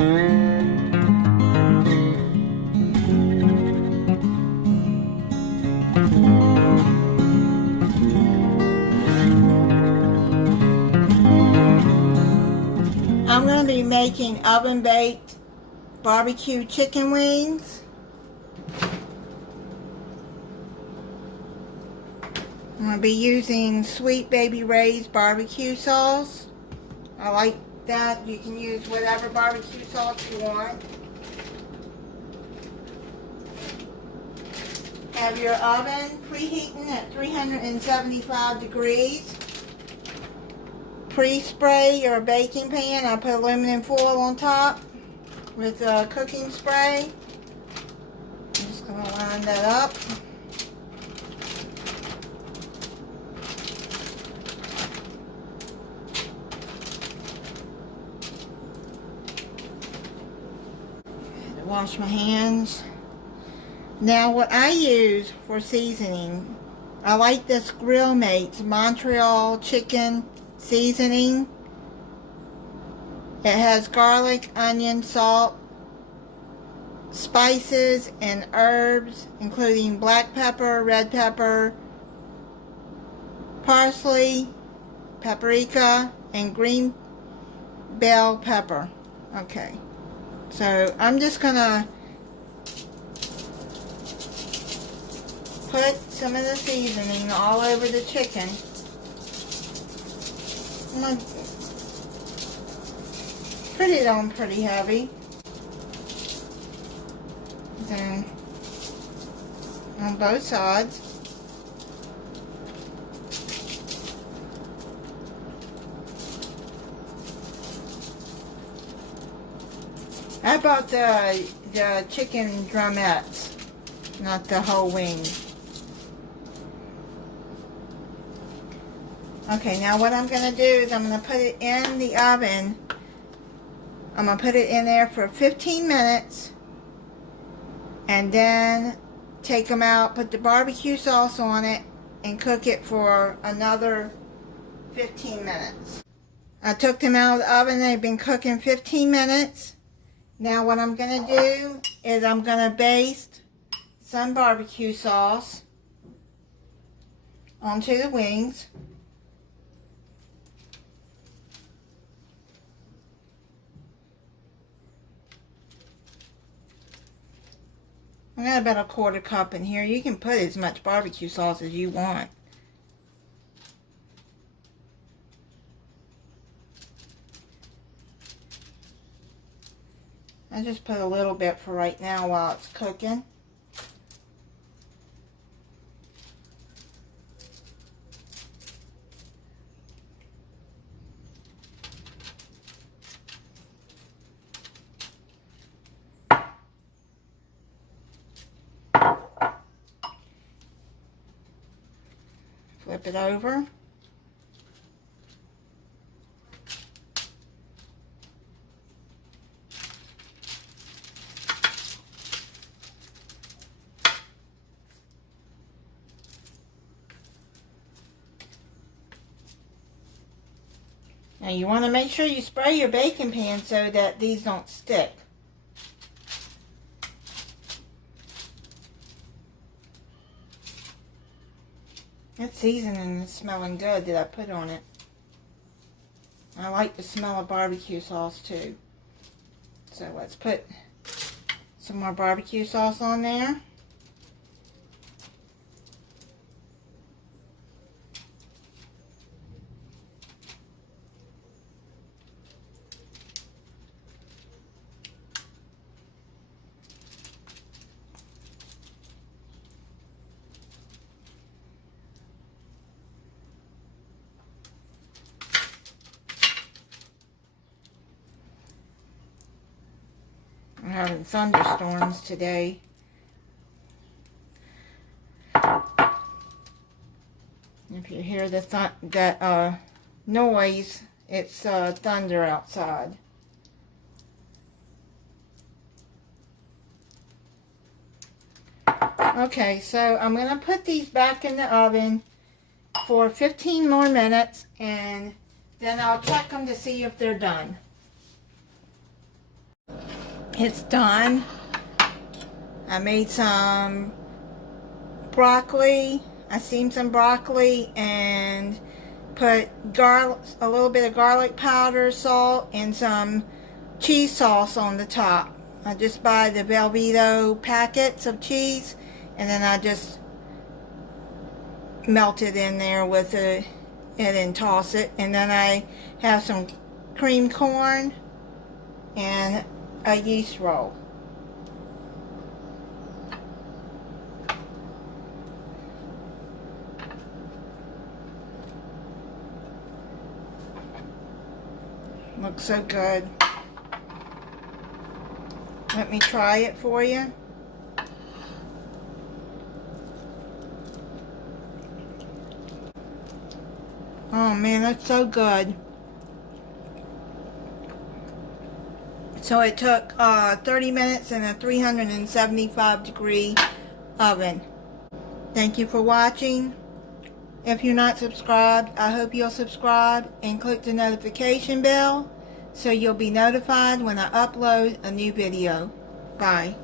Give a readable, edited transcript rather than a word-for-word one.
I'm going to be making oven baked barbecue chicken wings. I'm going to be using Sweet Baby Ray's barbecue sauce. I like that. You can use whatever barbecue sauce you want. Have your oven preheating at 375 degrees. Pre-spray your baking pan. I put aluminum foil on top with cooking spray. I'm just going to line that up. Wash my hands. Now what I use for seasoning, I like this Grill Mates Montreal chicken seasoning. It has garlic, onion, salt, spices, and herbs, including black pepper, red pepper, parsley, paprika, and green bell pepper. Okay. So I'm just gonna put some of the seasoning all over the chicken. I'm gonna put it on pretty heavy. Then on both sides. I bought the chicken drumettes, not the whole wing. Okay, now what I'm going to do is I'm going to put it in the oven. I'm going to put it in there for 15 minutes. And then take them out, put the barbecue sauce on it, and cook it for another 15 minutes. I took them out of the oven. They've been cooking 15 minutes. Now what I'm going to do is I'm going to baste some barbecue sauce onto the wings. I got about a 1/4 cup in here. You can put as much barbecue sauce as you want. I just put a little bit for right now while it's cooking. Flip it over. Now you want to make sure you spray your baking pan so that these don't stick. That seasoning is smelling good that I put on it. I like the smell of barbecue sauce too. So let's put some more barbecue sauce on there. We're having thunderstorms today. If you hear that noise, it's thunder outside. Okay, so I'm going to put these back in the oven for 15 more minutes, and then I'll check them to see if they're done. It's done. I made some broccoli. I steamed some broccoli and put a little bit of garlic powder, salt, and some cheese sauce on the top. I just buy the Velveeta packets of cheese, and then I just melt it in there with it and toss it. And then I have some creamed corn and a yeast roll. Looks so good. Let me try it for you. Oh man, that's so good. So it took 30 minutes in a 375 degree oven. Thank you for watching. If you're not subscribed, I hope you'll subscribe and click the notification bell so you'll be notified when I upload a new video. Bye.